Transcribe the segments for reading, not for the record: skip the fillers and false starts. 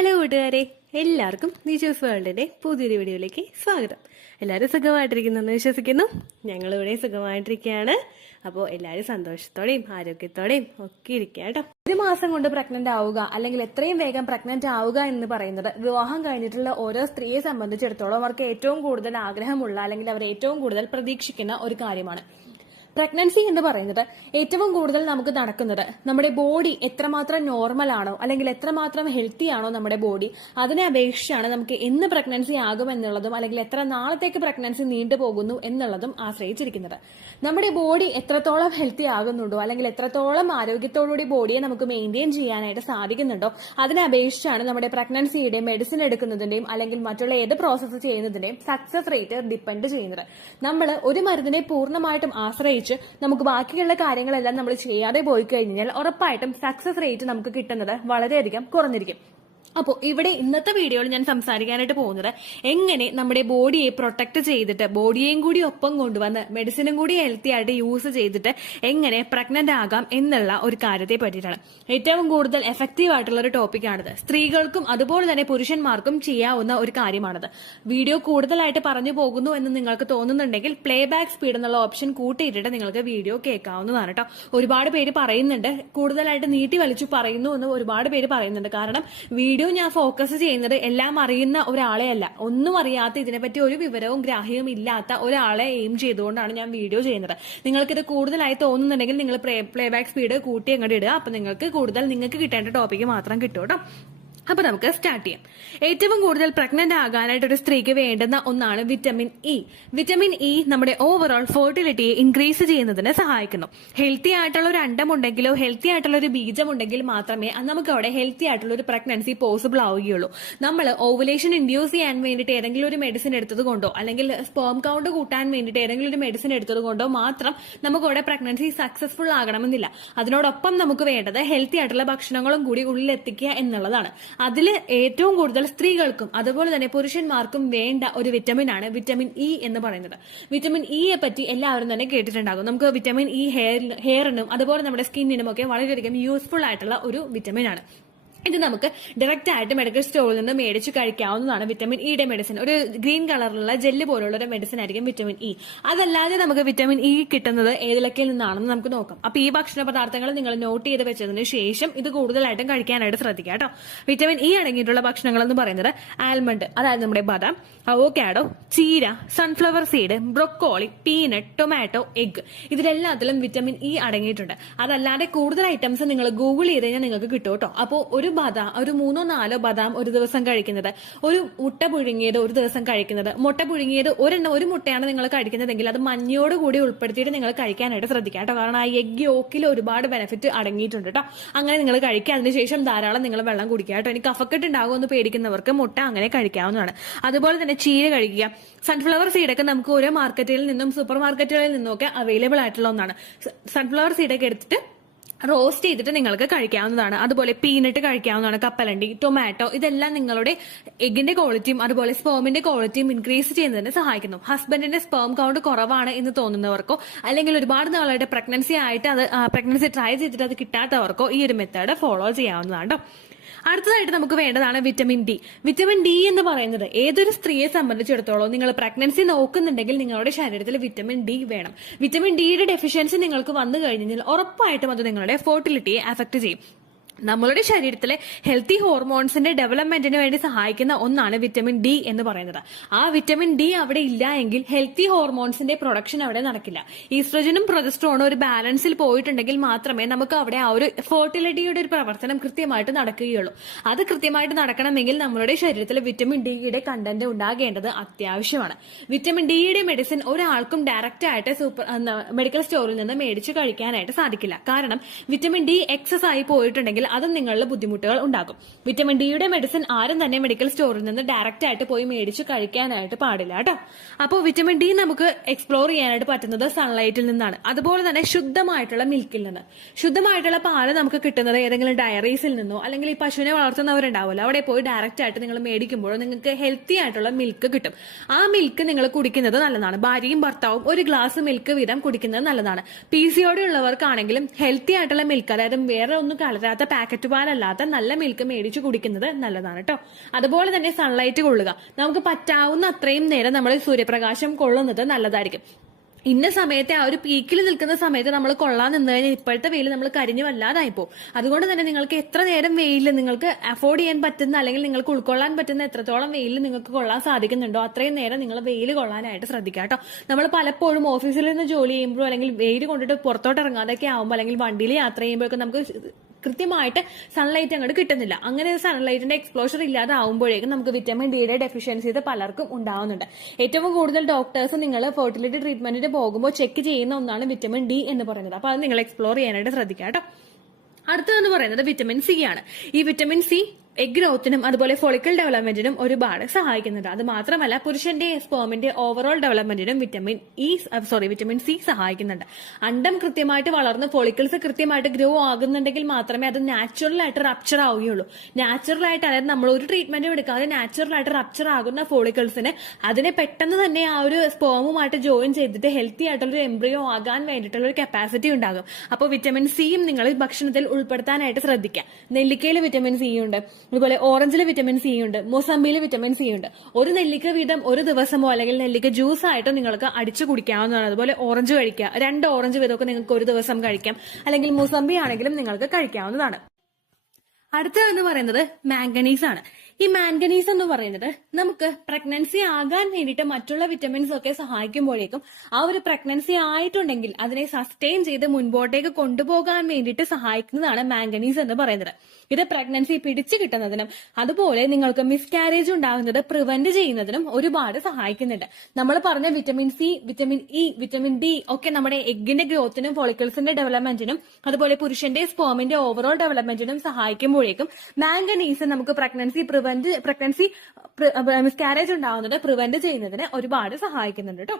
Hello കൂട്ടുകാരെ, എല്ലാവർക്കും നീജോസ് വേൾഡിന്റെ പുതിയൊരു വീഡിയോയിലേക്ക് സ്വാഗതം. എല്ലാവരും സുഖമായിട്ടിരിക്കുന്നെന്ന് വിശ്വസിക്കുന്നു. ഞങ്ങളിവിടെ സുഖമായിട്ടിരിക്കുകയാണ്. അപ്പോൾ എല്ലാവരും സന്തോഷത്തോടെയും ആരോഗ്യത്തോടെയും ഒക്കെ ഇരിക്കുക കേട്ടോ. ഒരു മാസം കൊണ്ട് പ്രഗ്നന്റ് ആവുക അല്ലെങ്കിൽ എത്രയും വേഗം പ്രഗ്നന്റ് ആവുക എന്ന് പറയുന്നത് വിവാഹം കഴിഞ്ഞിട്ടുള്ള ഓരോ സ്ത്രീയെ സംബന്ധിച്ചിടത്തോളം അവർക്ക് ഏറ്റവും കൂടുതൽ ആഗ്രഹമുള്ള അല്ലെങ്കിൽ അവർ ഏറ്റവും കൂടുതൽ പ്രതീക്ഷിക്കുന്ന ഒരു കാര്യമാണ്. പ്രഗ്നൻസി എന്ന് പറയുന്നത് ഏറ്റവും കൂടുതൽ നമുക്ക് നടക്കുന്നത് നമ്മുടെ ബോഡി എത്രമാത്രം നോർമൽ ആണോ അല്ലെങ്കിൽ എത്രമാത്രം ഹെൽത്തി ആണോ നമ്മുടെ ബോഡി, അതിനെ അപേക്ഷിച്ചാണ് നമുക്ക് എന്ന് പ്രഗ്നൻസി ആകും എന്നുള്ളതും അല്ലെങ്കിൽ എത്ര നാളത്തേക്ക് പ്രഗ്നൻസി നീണ്ടുപോകുന്നു എന്നുള്ളതും ആശ്രയിച്ചിരിക്കുന്നത്. നമ്മുടെ ബോഡി എത്രത്തോളം ഹെൽത്തി ആകുന്നുണ്ടോ അല്ലെങ്കിൽ എത്രത്തോളം ആരോഗ്യത്തോടുകൂടി ബോഡിയെ നമുക്ക് മെയിൻറ്റെയിൻ ചെയ്യാനായിട്ട് സാധിക്കുന്നുണ്ടോ അതിനെ അപേക്ഷിച്ചാണ് നമ്മുടെ പ്രഗ്നൻസിയുടെയും മെഡിസിൻ എടുക്കുന്നതിന്റെയും അല്ലെങ്കിൽ മറ്റുള്ള ഏത് പ്രോസസ്സ് ചെയ്യുന്നതിന്റെയും സക്സസ് റേറ്റ് ഡിപ്പെൻഡ് ചെയ്യുന്നത്. നമ്മൾ ഒരു മരുന്നിനെ പൂർണ്ണമായിട്ടും ആശ്രയിച്ച് നമുക്ക് ബാക്കിയുള്ള കാര്യങ്ങളെല്ലാം നമ്മൾ ചെയ്യാതെ പോയി കഴിഞ്ഞാൽ ഉറപ്പായിട്ടും സക്സസ് റേറ്റ് നമുക്ക് കിട്ടുന്നത് വളരെയധികം കുറഞ്ഞിരിക്കും. അപ്പോൾ ഇവിടെ ഇന്നത്തെ വീഡിയോയിൽ ഞാൻ സംസാരിക്കാനായിട്ട് പോകുന്നത് എങ്ങനെ നമ്മുടെ ബോഡിയെ പ്രൊട്ടക്ട് ചെയ്തിട്ട് ബോഡിയെയും കൂടി ഒപ്പം കൊണ്ടുവന്ന് മെഡിസിനും കൂടി ഹെൽത്തി ആയിട്ട് യൂസ് ചെയ്തിട്ട് എങ്ങനെ പ്രഗ്നന്റ് ആകാം എന്നുള്ള ഒരു കാര്യത്തെ പറ്റിയിട്ടാണ്. ഏറ്റവും കൂടുതൽ എഫക്റ്റീവ് ആയിട്ടുള്ള ഒരു ടോപ്പിക്കാണിത്. സ്ത്രീകൾക്കും അതുപോലെ തന്നെ പുരുഷന്മാർക്കും ചെയ്യാവുന്ന ഒരു കാര്യമാണിത്. വീഡിയോ കൂടുതലായിട്ട് പറഞ്ഞു പോകുന്നു എന്ന് നിങ്ങൾക്ക് തോന്നുന്നുണ്ടെങ്കിൽ പ്ലേ ബാക്ക് സ്പീഡ് എന്നുള്ള ഓപ്ഷൻ കൂട്ടിയിട്ടിട്ട് നിങ്ങൾക്ക് വീഡിയോ കേൾക്കാവുന്നതാണ് കേട്ടോ. ഒരുപാട് പേര് പറയുന്നുണ്ട് കൂടുതലായിട്ട് നീട്ടി വലിച്ചു പറയുന്നു എന്ന് ഒരുപാട് പേര് പറയുന്നുണ്ട്. കാരണം വീഡിയോ ഞാൻ ഫോക്കസ് ചെയ്യുന്നത് എല്ലാം അറിയുന്ന ഒരാളെ അല്ല, ഒന്നും അറിയാത്ത ഇതിനെപ്പറ്റി ഒരു വിവരവും ഗ്രാഹ്യവും ഇല്ലാത്ത ഒരാളെ എയിം ചെയ്തുകൊണ്ടാണ് ഞാൻ വീഡിയോ ചെയ്യുന്നത്. നിങ്ങൾക്കിത് കൂടുതലായി തോന്നുന്നുണ്ടെങ്കിൽ നിങ്ങൾ പ്ലേ ബാക്ക് സ്പീഡ് കൂട്ടി അങ്ങോട്ട് ഇടുക. അപ്പൊ നിങ്ങൾക്ക് കിട്ടേണ്ട ടോപ്പിക്ക് മാത്രം കിട്ടും കേട്ടോ. അപ്പൊ നമുക്ക് സ്റ്റാർട്ട് ചെയ്യാം. ഏറ്റവും കൂടുതൽ പ്രഗ്നന്റ് ആകാനായിട്ട് ഒരു സ്ത്രീക്ക് വേണ്ടുന്ന ഒന്നാണ് വിറ്റമിൻ ഇ. വിറ്റമിൻ ഇ നമ്മുടെ ഓവറോൾ ഫെർട്ടിലിറ്റിയെ ഇൻക്രീസ് ചെയ്യുന്നതിന് സഹായിക്കുന്നു. ഹെൽത്തി ആയിട്ടുള്ള ഒരു അണ്ടമുണ്ടെങ്കിലോ ഹെൽത്തി ആയിട്ടുള്ള ഒരു ബീജമുണ്ടെങ്കിൽ മാത്രമേ നമുക്ക് അവിടെ ഹെൽത്തി ആയിട്ടുള്ള ഒരു പ്രഗ്നൻസി പോസിബിൾ ആവുകയുള്ളൂ. നമ്മൾ ഓവുലേഷൻ ഇൻഡ്യൂസ് ചെയ്യാൻ വേണ്ടിയിട്ട് ഏതെങ്കിലും ഒരു മെഡിസിൻ എടുത്തത് കൊണ്ടോ അല്ലെങ്കിൽ സ്പേം കൗണ്ട് കൂട്ടാൻ വേണ്ടിയിട്ട് ഏതെങ്കിലും ഒരു മെഡിസിൻ എടുത്തത് കൊണ്ടോ മാത്രം നമുക്ക് അവിടെ പ്രഗ്നൻസി സക്സസ്ഫുൾ ആകണമെന്നില്ല. അതിനോടൊപ്പം നമുക്ക് വേണ്ടത് ഹെൽത്തി ആയിട്ടുള്ള ഭക്ഷണങ്ങളും കൂടി ഉള്ളിലെത്തിക്കുക എന്നുള്ളതാണ്. അതിൽ ഏറ്റവും കൂടുതൽ സ്ത്രീകൾക്കും അതുപോലെ തന്നെ പുരുഷന്മാർക്കും വേണ്ട ഒരു വിറ്റമിൻ ആണ് വിറ്റമിൻ ഇ എന്ന് പറയുന്നത്. വിറ്റമിൻ ഇയെ പറ്റി എല്ലാവരും തന്നെ കേട്ടിട്ടുണ്ടാകും. നമുക്ക് വിറ്റമിൻ ഇ ഹെയറിനും അതുപോലെ നമ്മുടെ സ്കിന്നിനും ഒക്കെ വളരെയധികം യൂസ്ഫുൾ ആയിട്ടുള്ള ഒരു വിറ്റമിൻ ആണ്. ഇത് നമുക്ക് ഡയറക്റ്റ് ആയിട്ട് മെഡിക്കൽ സ്റ്റോറിൽ നിന്ന് മേടിച്ച് കഴിക്കാവുന്നതാണ്. വിറ്റമിൻ ഇയുടെ മെഡിസിൻ ഒരു ഗ്രീൻ കളറിലുള്ള ജെല്ല് പോലുള്ള ഒരു മെഡിസിൻ ആയിരിക്കും വിറ്റമിൻ ഇ. അതല്ലാതെ നമുക്ക് വിറ്റമിൻ ഇ കിട്ടുന്നത് ഏതിലൊക്കെ നിന്നാണെന്ന് നമുക്ക് നോക്കാം. അപ്പൊ ഈ ഭക്ഷണ പദാർത്ഥങ്ങൾ നിങ്ങൾ നോട്ട് ചെയ്ത് വെച്ചതിന് ശേഷം ഇത് കൂടുതലായിട്ടും കഴിക്കാനായിട്ട് ശ്രദ്ധിക്കുക കേട്ടോ. വിറ്റമിൻ ഇ അടങ്ങിയിട്ടുള്ള ഭക്ഷണങ്ങൾ എന്ന് പറയുന്നത് ആൽമണ്ട്, അതായത് നമ്മുടെ ബദാം, അവോക്കാഡോ, ചീര, sunflower seed, broccoli, peanut, tomato, egg, ഇതിലെല്ലാത്തിലും വിറ്റമിൻ ഇ അടങ്ങിയിട്ടുണ്ട്. അതല്ലാതെ കൂടുതൽ ഐറ്റംസ് നിങ്ങൾ ഗൂഗിൾ ചെയ്ത് കഴിഞ്ഞാൽ നിങ്ങൾക്ക് കിട്ടും കേട്ടോ. അപ്പോൾ ഒരു 3-4 ബദാം ഒരു ദിവസം കഴിക്കുന്നത്, ഒരു മുട്ട പുഴുങ്ങിയത് ഒരു ദിവസം കഴിക്കുന്നത്, മുട്ട പുഴുങ്ങിയത് ഒരു മുട്ടയാണ് നിങ്ങൾ കഴിക്കുന്നതെങ്കിൽ അത് മഞ്ഞയോട് കൂടി ഉൾപ്പെടുത്തിയിട്ട് നിങ്ങൾ കഴിക്കാനായിട്ട് ശ്രദ്ധിക്കാം കേട്ടോ. കാരണം ആ എഗ് യോക്കിൽ ഒരുപാട് ബെനിഫിറ്റ് അടങ്ങിയിട്ടുണ്ട് കേട്ടോ. അങ്ങനെ നിങ്ങൾ കഴിക്കുക. അതിനുശേഷം ധാരാളം നിങ്ങൾ വെള്ളം കുടിക്കുക കേട്ടോ. എനിക്ക് കഫക്കെട്ട് ഉണ്ടാകുമെന്ന് പേടിക്കുന്നവർക്ക് മുട്ട അങ്ങനെ കഴിക്കാവുന്നതാണ്. അതുപോലെ തന്നെ ചീര കഴിക്കുക. സൺഫ്ലവർ സീഡൊക്കെ നമുക്ക് ഓരോ മാർക്കറ്റുകളിൽ നിന്നും സൂപ്പർ മാർക്കറ്റുകളിൽ നിന്നും ഒക്കെ അവൈലബിൾ ആയിട്ടുള്ള ഒന്നാണ്. സൺഫ്ലവർ സീഡൊക്കെ എടുത്തിട്ട് റോസ്റ്റ് ചെയ്തിട്ട് നിങ്ങൾക്ക് കഴിക്കാവുന്നതാണ്. അതുപോലെ പീനട്ട് കഴിക്കാവുന്നതാണ്, കപ്പലണ്ടി, ടൊമാറ്റോ, ഇതെല്ലാം നിങ്ങളുടെ എഗിന്റെ ക്വാളിറ്റിയും അതുപോലെ സ്പേമിന്റെ ക്വാളിറ്റിയും ഇൻക്രീസ് ചെയ്യുന്നതിന് സഹായിക്കുന്നു. ഹസ്ബൻഡിന്റെ സ്പേം കൗണ്ട് കുറവാണ് എന്ന് തോന്നുന്നവർക്കോ അല്ലെങ്കിൽ ഒരുപാട് നാളായിട്ട് പ്രഗ്നൻസി ട്രൈ ചെയ്തിട്ട് അത് കിട്ടാത്തവർക്കോ ഈ ഒരു മെത്തേഡ് ഫോളോ ചെയ്യാവുന്നതാണ് കേട്ടോ. അടുത്തതായിട്ട് നമുക്ക് വേണ്ടതാണ് വിറ്റമിൻ ഡി. വിറ്റമിൻ ഡി എന്ന് പറയുന്നത് ഏതൊരു സ്ത്രീയെ സംബന്ധിച്ചിടത്തോളം നിങ്ങൾ പ്രഗ്നൻസി നോക്കുന്നുണ്ടെങ്കിൽ നിങ്ങളുടെ ശരീരത്തിൽ വിറ്റമിൻ ഡി വേണം. വിറ്റമിൻ ഡിയുടെ ഡെഫിഷ്യൻസി നിങ്ങൾക്ക് വന്നു കഴിഞ്ഞാൽ ഉറപ്പായിട്ടും അത് നിങ്ങളുടെ ഫെർട്ടിലിറ്റിയെ അഫക്ട് ചെയ്യും. നമ്മളുടെ ശരീരത്തിലെ ഹെൽത്തി ഹോർമോൺസിന്റെ ഡെവലപ്മെന്റിന് വേണ്ടി സഹായിക്കുന്ന ഒന്നാണ് വിറ്റമിൻ ഡി എന്ന് പറയുന്നത്. ആ വിറ്റമിൻ ഡി അവിടെ ഇല്ല എങ്കിൽ ഹെൽത്തി ഹോർമോൺസിന്റെ പ്രൊഡക്ഷൻ അവിടെ നടക്കില്ല. ഈസ്ട്രജനും പ്രൊജസ്ട്രോണും ഒരു ബാലൻസിൽ പോയിട്ടുണ്ടെങ്കിൽ മാത്രമേ നമുക്ക് അവിടെ ആ ഒരു ഫെർട്ടിലിറ്റിയുടെ ഒരു പ്രവർത്തനം കൃത്യമായിട്ട് നടക്കുകയുള്ളൂ. അത് കൃത്യമായിട്ട് നടക്കണമെങ്കിൽ നമ്മളുടെ ശരീരത്തിൽ വിറ്റമിൻ ഡിയുടെ കണ്ടന്റ് ഉണ്ടാകേണ്ടത് അത്യാവശ്യമാണ്. വിറ്റമിൻ ഡിയുടെ മെഡിസിൻ ഒരാൾക്കും ഡയറക്റ്റ് ആയിട്ട് മെഡിക്കൽ സ്റ്റോറിൽ നിന്ന് മേടിച്ച് കഴിക്കാനായിട്ട് സാധിക്കില്ല. കാരണം വിറ്റമിൻ ഡി എക്സസ് ആയി പോയിട്ടുണ്ടെങ്കിൽ അതും നിങ്ങളുടെ ബുദ്ധിമുട്ടുകൾ ഉണ്ടാകും. വിറ്റമിൻ ഡിയുടെ മെഡിസിൻ ആരും തന്നെ മെഡിക്കൽ സ്റ്റോറിൽ നിന്ന് ഡയറക്റ്റ് ആയിട്ട് പോയി മേടിച്ച് കഴിക്കാനായിട്ട് പാടില്ല കേട്ടോ. അപ്പോൾ വിറ്റമിൻ ഡി നമുക്ക് എക്സ്പ്ലോർ ചെയ്യാനായിട്ട് പറ്റുന്നത് സൺലൈറ്റിൽ നിന്നാണ്. അതുപോലെ തന്നെ ശുദ്ധമായിട്ടുള്ള മിൽക്കിൽ നിന്ന്. ശുദ്ധമായിട്ടുള്ള പാല് നമുക്ക് കിട്ടുന്നത് ഏതെങ്കിലും ഡയറീസിൽ നിന്നോ അല്ലെങ്കിൽ ഈ പശുവിനെ വളർത്തുന്നവരുണ്ടാവുമല്ലോ അവിടെ പോയി ഡയറക്റ്റ് ആയിട്ട് നിങ്ങൾ മേടിക്കുമ്പോൾ നിങ്ങൾക്ക് ഹെൽത്തി ആയിട്ടുള്ള മിൽക്ക് കിട്ടും. ആ മിൽക്ക് നിങ്ങൾ കുടിക്കുന്നത് നല്ലതാണ്. ഭാര്യയും ഭർത്താവും ഒരു ഗ്ലാസ് മിൽക്ക് വീതം കുടിക്കുന്നത് നല്ലതാണ്. PCOD ഉള്ളവർക്കാണെങ്കിലും ഹെൽത്തി ആയിട്ടുള്ള മിൽക്ക്, അതായത് വേറെ ഒന്നും കലരാത്ത പാക്കറ്റ് പാലല്ലാത്ത നല്ല മിൽക്ക് മേടിച്ച് കുടിക്കുന്നത് നല്ലതാണ് കേട്ടോ. അതുപോലെ തന്നെ സൺലൈറ്റ് കൊള്ളുക. നമുക്ക് പറ്റാവുന്ന അത്രയും നേരം നമ്മൾ സൂര്യപ്രകാശം കൊള്ളുന്നത് നല്ലതായിരിക്കും. ഇന്ന സമയത്തെ ആ ഒരു പീക്കിൽ നിൽക്കുന്ന സമയത്ത് നമ്മൾ കൊള്ളാൻ നിന്ന് കഴിഞ്ഞാൽ ഇപ്പോഴത്തെ വെയിൽ നമ്മൾ കരിഞ്ഞു വല്ലാതായിപ്പോ. അതുകൊണ്ട് തന്നെ നിങ്ങൾക്ക് എത്ര നേരം വെയിൽ നിങ്ങൾക്ക് അഫോർഡ് ചെയ്യാൻ പറ്റുന്ന അല്ലെങ്കിൽ നിങ്ങൾക്ക് ഉൾക്കൊള്ളാൻ പറ്റുന്ന എത്രത്തോളം വെയിൽ നിങ്ങൾക്ക് കൊള്ളാൻ സാധിക്കുന്നുണ്ടോ അത്രയും നേരം നിങ്ങൾ വെയിൽ കൊള്ളാനായിട്ട് ശ്രദ്ധിക്കുക കേട്ടോ. നമ്മൾ പലപ്പോഴും ഓഫീസിൽ നിന്ന് ജോലി ചെയ്യുമ്പോഴോ അല്ലെങ്കിൽ വെയിൽ കൊണ്ടിട്ട് പുറത്തോട്ട് ഇറങ്ങാതൊക്കെ ആകുമ്പോൾ അല്ലെങ്കിൽ വണ്ടിയിൽ യാത്ര ചെയ്യുമ്പോഴൊക്കെ നമുക്ക് കൃത്യമായിട്ട് സൺലൈറ്റ് അങ്ങോട്ട് കിട്ടുന്നില്ല. അങ്ങനെ സൺലൈറ്റിന്റെ എക്സ്പ്ലോഷർ ഇല്ലാതെ ആവുമ്പോഴേക്കും നമുക്ക് വിറ്റമിൻ ഡിയുടെ ഡെഫിഷ്യൻസി ഇത് പലർക്കും ഉണ്ടാവുന്നുണ്ട്. ഏറ്റവും കൂടുതൽ ഡോക്ടേഴ്സ് നിങ്ങൾ ഫെർട്ടിലിറ്റി ട്രീറ്റ്മെന്റിന് പോകുമ്പോൾ ചെക്ക് ചെയ്യുന്ന ഒന്നാണ് വിറ്റമിൻ ഡി എന്ന് പറയുന്നത്. അപ്പൊ അത് നിങ്ങൾ എക്സ്പ്ലോർ ചെയ്യാനായിട്ട് ശ്രദ്ധിക്കുക കേട്ടോ. അടുത്തതെന്ന് പറയുന്നത് വിറ്റമിൻ സി ആണ്. ഈ വിറ്റമിൻ സി എഗ് ഗ്രോത്തിനും അതുപോലെ ഫോളിക്കൽ ഡെവലപ്മെന്റിനും ഒരുപാട് സഹായിക്കുന്നുണ്ട്. അത് മാത്രമല്ല പുരുഷന്റെ സ്പേമിന്റെ ഓവറോൾ ഡെവലപ്മെന്റിനും വിറ്റമിൻ സി സഹായിക്കുന്നുണ്ട്. അണ്ടം കൃത്യമായിട്ട് വളർന്ന് ഫോളിക്കിൾസ് കൃത്യമായിട്ട് ഗ്രോ ആകുന്നുണ്ടെങ്കിൽ മാത്രമേ അത് നാച്ചുറൽ ആയിട്ട് റപ്ചർ ആവുകയുള്ളൂ. നാച്ചുറൽ ആയിട്ട്, അതായത് നമ്മൾ ഒരു ട്രീറ്റ്മെന്റും എടുക്കാതെ നാച്ചുറൽ ആയിട്ട് റപ്ചർ ആകുന്ന ഫോളിക്കിൾസിന് അതിനെ പെട്ടെന്ന് തന്നെ ആ ഒരു സ്പേമുമായിട്ട് ജോയിൻ ചെയ്തിട്ട് ഹെൽത്തി ആയിട്ടുള്ള ഒരു എംബ്രിയോ ആകാൻ വേണ്ടിയിട്ടുള്ള ഒരു കപ്പാസിറ്റി ഉണ്ടാകും. അപ്പോൾ വിറ്റമിൻ സിയും നിങ്ങൾ ഭക്ഷണത്തിൽ ഉൾപ്പെടുത്താനായിട്ട് ശ്രദ്ധിക്കുക. നെല്ലിക്കയിൽ വിറ്റമിൻ സി ഉണ്ട്, അതുപോലെ ഓറഞ്ചിൽ വിറ്റമിൻ സി ഉണ്ട്, മൊസമ്പിയിൽ വിറ്റമിൻ സി ഉണ്ട്. ഒരു നെല്ലിക്ക വീതം ഒരു ദിവസമോ അല്ലെങ്കിൽ നെല്ലിക്ക ജ്യൂസ് ആയിട്ടോ നിങ്ങൾക്ക് അടിച്ചു കുടിക്കാവുന്നതാണ്. അതുപോലെ ഓറഞ്ച് കഴിക്കുക, 2 ഓറഞ്ച് വീതമൊക്കെ നിങ്ങൾക്ക് ഒരു ദിവസം കഴിക്കാം. അല്ലെങ്കിൽ മൊസമ്പി ആണെങ്കിലും നിങ്ങൾക്ക് കഴിക്കാവുന്നതാണ്. അടുത്തതെന്ന് പറയുന്നത് മാംഗനീസ് ആണ്. ഈ മാംഗനീസ് എന്ന് പറയുന്നത് നമുക്ക് പ്രഗ്നൻസി ആകാൻ വേണ്ടിയിട്ട് മറ്റുള്ള വിറ്റമിൻസ് ഒക്കെ സഹായിക്കുമ്പോഴേക്കും ആ ഒരു പ്രഗ്നൻസി ആയിട്ടുണ്ടെങ്കിൽ അതിനെ സസ്റ്റെയിൻ ചെയ്ത് മുൻപോട്ടേക്ക് കൊണ്ടുപോകാൻ വേണ്ടിയിട്ട് സഹായിക്കുന്നതാണ് മാംഗനീസ് എന്ന് പറയുന്നത്. ഇത് പ്രഗ്നൻസി പിടിച്ചു കിട്ടുന്നതിനും അതുപോലെ നിങ്ങൾക്ക് മിസ്കാരേജ് ഉണ്ടാകുന്നത് പ്രിവെന്റ് ചെയ്യുന്നതിനും ഒരുപാട് സഹായിക്കുന്നുണ്ട്. നമ്മൾ പറഞ്ഞ vitamin C, vitamin E, vitamin D ഒക്കെ നമ്മുടെ എഗ്ഗിന്റെ ഗ്രോത്തിനും ഫോളിക്കിൾസിന്റെ ഡെവലപ്മെന്റിനും അതുപോലെ പുരുഷന്റെ സ്പേമിന്റെ ഓവറോൾ ഡെവലപ്മെന്റിനും സഹായിക്കുമ്പോഴേക്കും മാംഗനീസ് നമുക്ക് മിസ്കാരേജ് ഉണ്ടാകുന്നത് പ്രിവെന്റ് ചെയ്യുന്നതിന് ഒരുപാട് സഹായിക്കുന്നുണ്ട് കേട്ടോ.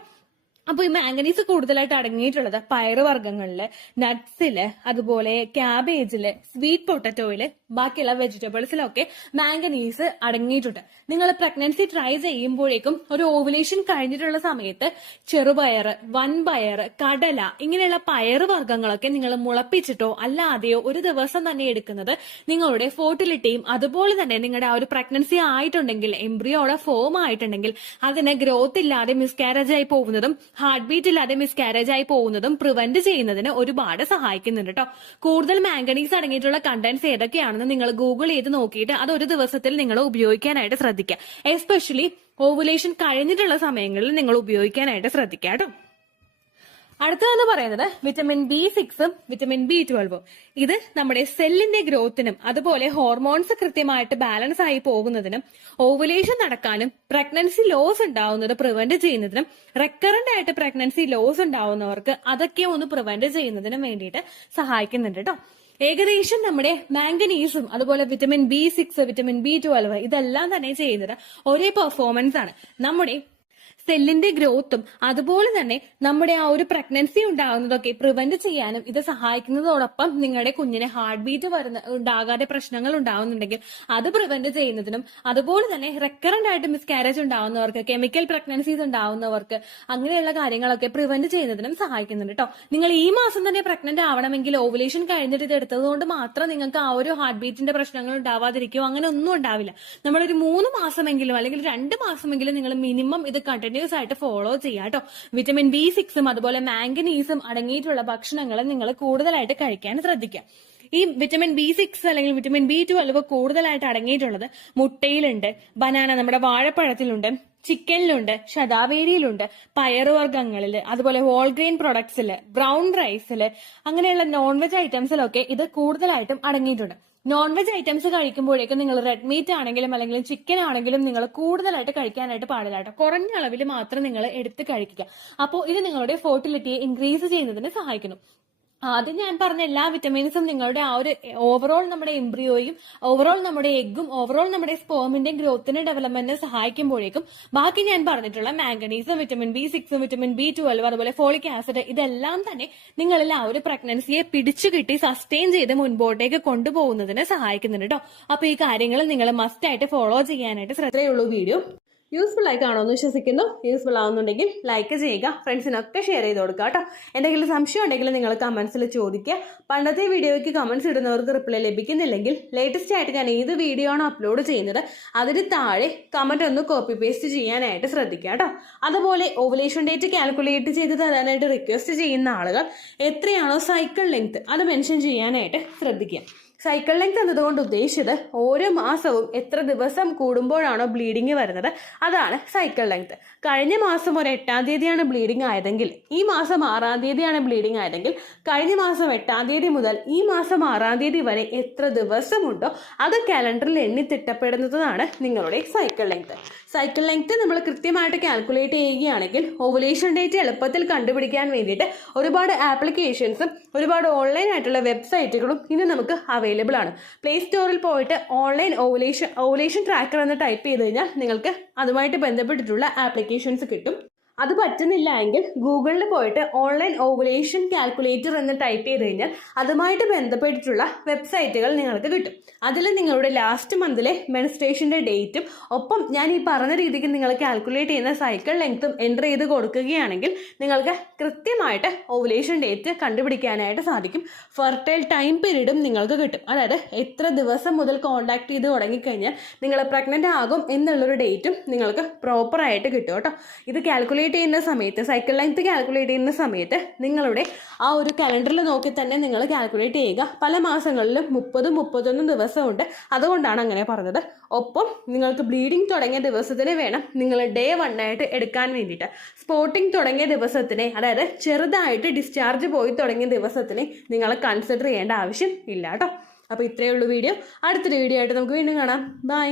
അപ്പൊ ഈ മാംഗനീസ് കൂടുതലായിട്ട് അടങ്ങിയിട്ടുള്ളത് പയറുവർഗ്ഗങ്ങളില്, നട്ട്സില്, അതുപോലെ ക്യാബേജില്, സ്വീറ്റ് പൊട്ടറ്റോയില്, ബാക്കിയുള്ള വെജിറ്റബിൾസിലൊക്കെ മാംഗനീസ് അടങ്ങിയിട്ടുണ്ട്. നിങ്ങൾ പ്രഗ്നൻസി ട്രൈ ചെയ്യുമ്പോഴേക്കും ഒരു ഓവുലേഷൻ കഴിഞ്ഞിട്ടുള്ള സമയത്ത് ചെറുപയർ, വൻപയർ, കടല ഇങ്ങനെയുള്ള പയറുവർഗ്ഗങ്ങളൊക്കെ നിങ്ങൾ മുളപ്പിച്ചിട്ടോ അല്ലാതെയോ ഒരു ദിവസം തന്നെ എടുക്കുന്നത് നിങ്ങളുടെ ഫെർട്ടിലിറ്റിയും അതുപോലെ തന്നെ നിങ്ങളുടെ ആ ഒരു പ്രഗ്നൻസി ആയിട്ടുണ്ടെങ്കിൽ എംബ്രിയോടെ ഫോം ആയിട്ടുണ്ടെങ്കിൽ അതിന് ഗ്രോത്ത് ഇല്ലാതെ മിസ്കാരേജ് ആയി പോകുന്നതും ഹാർട്ട് ബീറ്റ് ഇല്ലാതെ മിസ്കാരേജ് ആയി പോകുന്നതും പ്രിവെന്റ് ചെയ്യുന്നതിന് ഒരുപാട് സഹായിക്കുന്നുണ്ട് കേട്ടോ. കൂടുതൽ മാംഗനീസ് അടങ്ങിയിട്ടുള്ള കണ്ടന്റ്സ് ഏതൊക്കെയാണെന്ന് നിങ്ങൾ ഗൂഗിൾ ചെയ്ത് നോക്കിയിട്ട് അത് ഒരു ദിവസത്തിൽ നിങ്ങൾ ഉപയോഗിക്കാനായിട്ട് ശ്രദ്ധിക്കുക. എസ്പെഷ്യലി ഓവുലേഷൻ കഴിഞ്ഞിട്ടുള്ള സമയങ്ങളിൽ നിങ്ങൾ ഉപയോഗിക്കാനായിട്ട് ശ്രദ്ധിക്കുക കേട്ടോ. അടുത്തതെന്ന് പറയുന്നത് വിറ്റമിൻ B6ഉം വിറ്റമിൻ B12ഉം. ഇത് നമ്മുടെ സെല്ലിന്റെ ഗ്രോത്തിനും അതുപോലെ ഹോർമോൺസ് കൃത്യമായിട്ട് ബാലൻസ് ആയി പോകുന്നതിനും ഓവുലേഷൻ നടക്കാനും പ്രഗ്നൻസി ലോസ് ഉണ്ടാവുന്നത് പ്രിവെന്റ് ചെയ്യുന്നതിനും റെക്കറന്റ് ആയിട്ട് പ്രഗ്നൻസി ലോസ് ഉണ്ടാവുന്നവർക്ക് അതൊക്കെ ഒന്ന് പ്രിവെന്റ് ചെയ്യുന്നതിനും വേണ്ടിയിട്ട് സഹായിക്കുന്നുണ്ട് കേട്ടോ. ഏകദേശം നമ്മുടെ മാംഗനീസും അതുപോലെ വിറ്റമിൻ B6, വിറ്റമിൻ B12 ഇതെല്ലാം തന്നെ ചെയ്യുന്നത് ഒരേ പെർഫോമൻസ് ആണ്. നമ്മുടെ സെല്ലിന്റെ ഗ്രോത്തും അതുപോലെ തന്നെ നമ്മുടെ ആ ഒരു പ്രഗ്നൻസി ഉണ്ടാകുന്നതൊക്കെ പ്രിവെന്റ് ചെയ്യാനും ഇത് സഹായിക്കുന്നതോടൊപ്പം നിങ്ങളുടെ കുഞ്ഞിന് ഹാർട്ട് ബീറ്റ് ഉണ്ടാകാതെ പ്രശ്നങ്ങൾ ഉണ്ടാവുന്നുണ്ടെങ്കിൽ അത് പ്രിവെന്റ് ചെയ്യുന്നതിനും അതുപോലെ തന്നെ റെക്കറന്റ് ആയിട്ട് മിസ്കാരേജ് ഉണ്ടാവുന്നവർക്ക്, കെമിക്കൽ പ്രഗ്നൻസീസ് ഉണ്ടാവുന്നവർക്ക് അങ്ങനെയുള്ള കാര്യങ്ങളൊക്കെ പ്രിവെന്റ് ചെയ്യുന്നതിനും സഹായിക്കുന്നുണ്ട് കേട്ടോ. നിങ്ങൾ ഈ മാസം തന്നെ പ്രഗ്നന്റ് ആവണമെങ്കിൽ ഓവുലേഷൻ കഴിഞ്ഞിട്ട് ഇത് എടുത്തതുകൊണ്ട് മാത്രം നിങ്ങൾക്ക് ആ ഒരു ഹാർട്ട് ബീറ്റിന്റെ പ്രശ്നങ്ങൾ ഉണ്ടാവാതിരിക്കുമോ അങ്ങനെ ഒന്നും ഉണ്ടാവില്ല. നമ്മളൊരു 3 മാസമെങ്കിലും അല്ലെങ്കിൽ 2 മാസമെങ്കിലും നിങ്ങൾ മിനിമം ഇത് കണ്ടിന്യൂസ് ആയിട്ട് ഫോളോ ചെയ്യാം കേട്ടോ. വിറ്റമിൻ B6ഉം അതുപോലെ മാംഗനീസും അടങ്ങിയിട്ടുള്ള ഭക്ഷണങ്ങൾ നിങ്ങൾ കൂടുതലായിട്ട് കഴിക്കാൻ ശ്രദ്ധിക്കുക. ഈ വിറ്റമിൻ B6 അല്ലെങ്കിൽ വിറ്റമിൻ B12 കൂടുതലായിട്ട് അടങ്ങിയിട്ടുള്ളത് മുട്ടയിലുണ്ട്, ബനാന നമ്മുടെ വാഴപ്പഴത്തിലുണ്ട്, ചിക്കനിലുണ്ട്, ശതാവേരിയിലുണ്ട്, പയറുവർഗ്ഗങ്ങളില്, അതുപോലെ ഹോൾഗ്രെയിൻ പ്രൊഡക്ട്സില്, ബ്രൗൺ റൈസില് അങ്ങനെയുള്ള നോൺ വെജ് ഐറ്റംസിലൊക്കെ ഇത് കൂടുതലായിട്ടും അടങ്ങിയിട്ടുണ്ട്. നോൺ വെജ് ഐറ്റംസ് കഴിക്കുമ്പോഴേക്കും നിങ്ങൾ റെഡ് മീറ്റ് ആണെങ്കിലും അല്ലെങ്കിൽ ചിക്കൻ ആണെങ്കിലും നിങ്ങൾ കൂടുതലായിട്ട് കഴിക്കാനായിട്ട് പാടില്ല കേട്ടോ. കുറഞ്ഞ അളവിൽ മാത്രം നിങ്ങൾ എടുത്ത് കഴിക്കുക. അപ്പോൾ ഇത് നിങ്ങളുടെ ഫെർട്ടിലിറ്റിയെ ഇൻക്രീസ് ചെയ്യുന്നതിന് സഹായിക്കുന്നു. ആദ്യം ഞാൻ പറഞ്ഞ എല്ലാ വിറ്റമിൻസും നിങ്ങളുടെ ആ ഒരു ഓവറോൾ നമ്മുടെ എംബ്രിയോയും ഓവറോൾ നമ്മുടെ എഗ്ഗും ഓവറോൾ നമ്മുടെ സ്പേമിന്റെയും ഗ്രോത്തിന് ഡെവലപ്മെന്റിന് സഹായിക്കുമ്പോഴേക്കും ബാക്കി ഞാൻ പറഞ്ഞിട്ടുള്ള മാംഗനീസും വിറ്റമിൻ B6ഉം വിറ്റമിൻ B12 അതുപോലെ ഫോളിക് ആസിഡ് ഇതെല്ലാം തന്നെ നിങ്ങളിൽ ആ ഒരു പ്രഗ്നൻസിയെ പിടിച്ചു കിട്ടി സസ്റ്റെയിൻ ചെയ്ത് മുൻപോട്ടേക്ക് കൊണ്ടുപോകുന്നതിന് സഹായിക്കുന്നുണ്ട് കേട്ടോ. അപ്പൊ ഈ കാര്യങ്ങൾ നിങ്ങൾ മസ്റ്റ് ആയിട്ട് ഫോളോ ചെയ്യാനായിട്ട് ശ്രദ്ധയുള്ളൂ വീഡിയോ. യൂസ്ഫുൾ ആയി കാണുമെന്ന് വിശ്വസിക്കുന്നു. യൂസ്ഫുൾ ആവുന്നുണ്ടെങ്കിൽ ലൈക്ക് ചെയ്യുക, ഫ്രണ്ട്സിനൊക്കെ ഷെയർ ചെയ്ത് കൊടുക്കുക കേട്ടോ. എന്തെങ്കിലും സംശയം ഉണ്ടെങ്കിൽ നിങ്ങൾ കമൻസിൽ ചോദിക്കുക. പണ്ടത്തെ വീഡിയോയ്ക്ക് കമൻസ് ഇടുന്നവർക്ക് റിപ്ലൈ ലഭിക്കുന്നില്ലെങ്കിൽ ലേറ്റസ്റ്റ് ആയിട്ട് ഞാൻ ഏത് വീഡിയോ ആണോ അപ്ലോഡ് ചെയ്യുന്നത് അതിന് താഴെ കമൻറ്റ് ഒന്ന് കോപ്പി പേസ്റ്റ് ചെയ്യാനായിട്ട് ശ്രദ്ധിക്കുക കേട്ടോ. അതുപോലെ ഓവുലേഷൻ ഡേറ്റ് കാൽക്കുലേറ്റ് ചെയ്ത് തരാനായിട്ട് റിക്വസ്റ്റ് ചെയ്യുന്ന ആളുകൾ എത്രയാണോ സൈക്കിൾ ലെങ്ത് അത് മെൻഷൻ ചെയ്യാനായിട്ട് ശ്രദ്ധിക്കുക. സൈക്കിൾ ലെങ്ത് എന്നതുകൊണ്ട് ഉദ്ദേശിച്ചത് ഓരോ മാസവും എത്ര ദിവസം കൂടുമ്പോഴാണോ ബ്ലീഡിങ് വരുന്നത് അതാണ് സൈക്കിൾ ലെങ്ത്. കഴിഞ്ഞ മാസം ഒരു 8-ാം തീയതിയാണ് ബ്ലീഡിങ് ആയതെങ്കിൽ ഈ മാസം 6-ാം തീയതിയാണ് ബ്ലീഡിങ് ആയതെങ്കിൽ കഴിഞ്ഞ മാസം 8-ാം തീയതി മുതൽ ഈ മാസം 6-ാം തീയതി വരെ എത്ര ദിവസമുണ്ടോ അത് കാലണ്ടറിൽ എണ്ണി തിട്ടപ്പെടുന്നതാണ് നിങ്ങളുടെ സൈക്കിൾ ലെങ്ത്. സൈക്കിൾ ലെങ്ത് നമ്മൾ കൃത്യമായിട്ട് കാൽക്കുലേറ്റ് ചെയ്യുകയാണെങ്കിൽ ഓവുലേഷൻ ഡേറ്റ് എളുപ്പത്തിൽ കണ്ടുപിടിക്കാൻ വേണ്ടിയിട്ട് ഒരുപാട് ആപ്ലിക്കേഷൻസും ഒരുപാട് ഓൺലൈൻ ആയിട്ടുള്ള വെബ്സൈറ്റുകളും ഇന്ന് നമുക്ക് അവൈലബിൾ ആണ്. പ്ലേ സ്റ്റോറിൽ പോയിട്ട് ഓൺലൈൻ ഓവുലേഷൻ ട്രാക്കർ എന്ന് ടൈപ്പ് ചെയ്ത് കഴിഞ്ഞാൽ നിങ്ങൾക്ക് അതുമായിട്ട് ബന്ധപ്പെട്ടിട്ടുള്ള ആപ്ലിക്കേഷൻസ് കിട്ടും. അത് പറ്റുന്നില്ല എങ്കിൽ ഗൂഗിളിൽ പോയിട്ട് ഓൺലൈൻ ഓവുലേഷൻ കാൽക്കുലേറ്റർ എന്ന് ടൈപ്പ് ചെയ്ത് കഴിഞ്ഞാൽ അതുമായിട്ട് ബന്ധപ്പെട്ടിട്ടുള്ള വെബ്സൈറ്റുകൾ നിങ്ങൾക്ക് കിട്ടും. അതിൽ നിങ്ങളുടെ ലാസ്റ്റ് മന്തിലെ മെൻസ്ട്രേഷൻ്റെ ഡേറ്റും ഒപ്പം ഞാൻ ഈ പറഞ്ഞ രീതിക്ക് നിങ്ങൾ കാൽക്കുലേറ്റ് ചെയ്യുന്ന സൈക്കിൾ ലെങ്ത്തും എൻ്റർ ചെയ്ത് കൊടുക്കുകയാണെങ്കിൽ നിങ്ങൾക്ക് കൃത്യമായിട്ട് ഓവുലേഷൻ ഡേറ്റ് കണ്ടുപിടിക്കാനായിട്ട് സാധിക്കും. ഫെർട്ടൈൽ ടൈം പീരീഡും നിങ്ങൾക്ക് കിട്ടും. അതായത് എത്ര ദിവസം മുതൽ കോൺടാക്ട് ചെയ്ത് തുടങ്ങിക്കഴിഞ്ഞാൽ നിങ്ങൾ പ്രഗ്നൻ്റ് ആകും എന്നുള്ളൊരു ഡേറ്റും നിങ്ങൾക്ക് പ്രോപ്പറായിട്ട് കിട്ടും കേട്ടോ. ഇത് കാൽക്കുലേറ്റ് ചെയ്യുന്ന സമയത്ത് സൈക്കിൾ ലെങ്ത് കാൽക്കുലേറ്റ് ചെയ്യുന്ന സമയത്ത് നിങ്ങളുടെ ആ ഒരു കലണ്ടറിൽ നോക്കി തന്നെ നിങ്ങൾ കാൽക്കുലേറ്റ് ചെയ്യുക. പല മാസങ്ങളിലും 30-31 ദിവസമുണ്ട്, അതുകൊണ്ടാണ് അങ്ങനെ പറഞ്ഞത്. ഒപ്പം നിങ്ങൾക്ക് ബ്ലീഡിങ് തുടങ്ങിയ ദിവസത്തിന് വേണം നിങ്ങൾ ഡേ 1 ആയിട്ട് എടുക്കാൻ വേണ്ടിയിട്ട്. സ്പോട്ടിങ് തുടങ്ങിയ ദിവസത്തിനെ, അതായത് ചെറുതായിട്ട് ഡിസ്ചാർജ് പോയി തുടങ്ങിയ ദിവസത്തിനെ നിങ്ങൾ കൺസിഡർ ചെയ്യേണ്ട ആവശ്യം ഇല്ല കേട്ടോ. അപ്പോൾ ഇത്രയേ ഉള്ളൂ വീഡിയോ. അടുത്തൊരു വീഡിയോ ആയിട്ട് നമുക്ക് വീണ്ടും കാണാം. ബൈ.